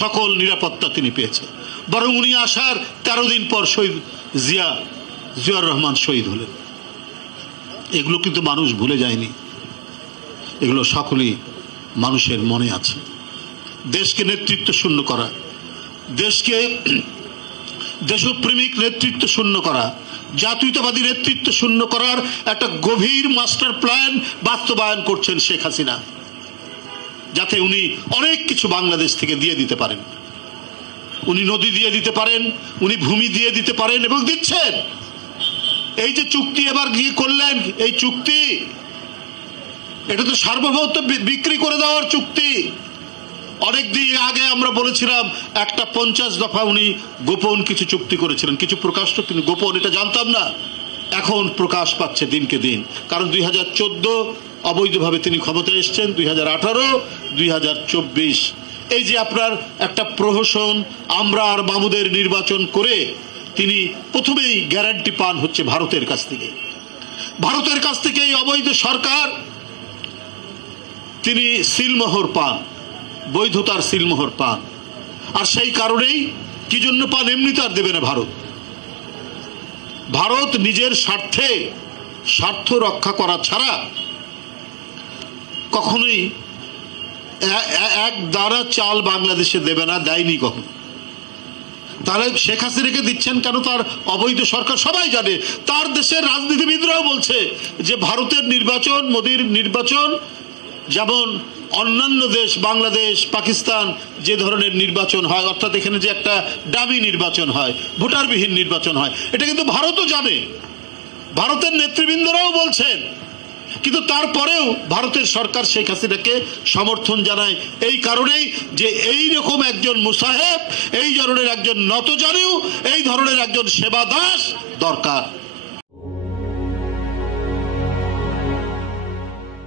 সকল নিরাপত্তা তিনি পেয়েছেন। বরং উনি আসার 13 দিন পর শহীদ জিয়াউর রহমান শহীদ হলেন। এগুলো কিন্তু মানুষ ভুলে যায়নি, এগুলো সকলেই মানুষের মনে আছে। দেশকে নেতৃত্ব শূন্য করা, দেশকে দেশপ্রেমিক নেতৃত্ব শূন্য করা, জাতীয়তাবাদী নেতৃত্ব শূন্য করার একটা গভীর মাস্টার প্ল্যান বাস্তবায়ন করছেন শেখ হাসিনা, যাতে উনি অনেক কিছু বাংলাদেশ থেকে দিয়ে দিতে পারেন। উনি নদী দিয়ে দিতে পারেন, উনি ভূমি দিয়ে দিতে পারেন এবং দিচ্ছেন। এই যে চুক্তি এবার গিয়ে করলেন, এই চুক্তি এটা তো সার্বভৌমত্ব বিক্রি করে দেওয়ার চুক্তি। অনেকদিন আগে আমরা বলেছিলাম একটা 50 দফা উনি গোপন কিছু চুক্তি করেছিলেন, কিছু প্রকাশ কিন্তু গোপন, এটা জানতাম না। এখন প্রকাশ পাচ্ছে দিনকে দিন, কারণ 2014 অবৈধভাবে তিনি ক্ষমতায় এসছেন, 2018, 2024 এই যে আপনার একটা প্রহসন, আমরা আর মামুদের নির্বাচন করে তিনি প্রথমেই গ্যারান্টি পান হচ্ছে ভারতের কাছ থেকে। ভারতের কাছ থেকে এই অবৈধ সরকার তিনি সিলমোহর পান, বৈধতার সিলমোহর পান। আর সেই কারণেই কি জন্য পান, এমনিতে আর দেবে না ভারত। ভারত নিজের স্বার্থ রক্ষা করা ছাড়া কখনোই এক দানা চাল বাংলাদেশে দেবে না, দেয়নি কখনো। তাহলে শেখ হাসিনাকে দিচ্ছেন কেন? তার অবৈধ সরকার সবাই জানে, তার দেশের রাজনীতিবিদরাও বলছে যে ভারতের নির্বাচন, মোদির নির্বাচন যেমন অন্যান্য দেশ, বাংলাদেশ, পাকিস্তান যে ধরনের নির্বাচন হয়, অর্থাৎ এখানে যে একটা ডামি নির্বাচন হয়, ভোটারবিহীন নির্বাচন হয়, এটা কিন্তু ভারতও জানে, ভারতের নেতৃবৃন্দরাও বলছেন। কিন্তু তারপরেও ভারতের সরকার শেখ হাসিনাকে সমর্থন জানায় এই কারণেই যে এই রকম একজন মুসাহেব, এই ধরনের একজন নতজানু, এই ধরনের একজন সেবাদাস দরকার।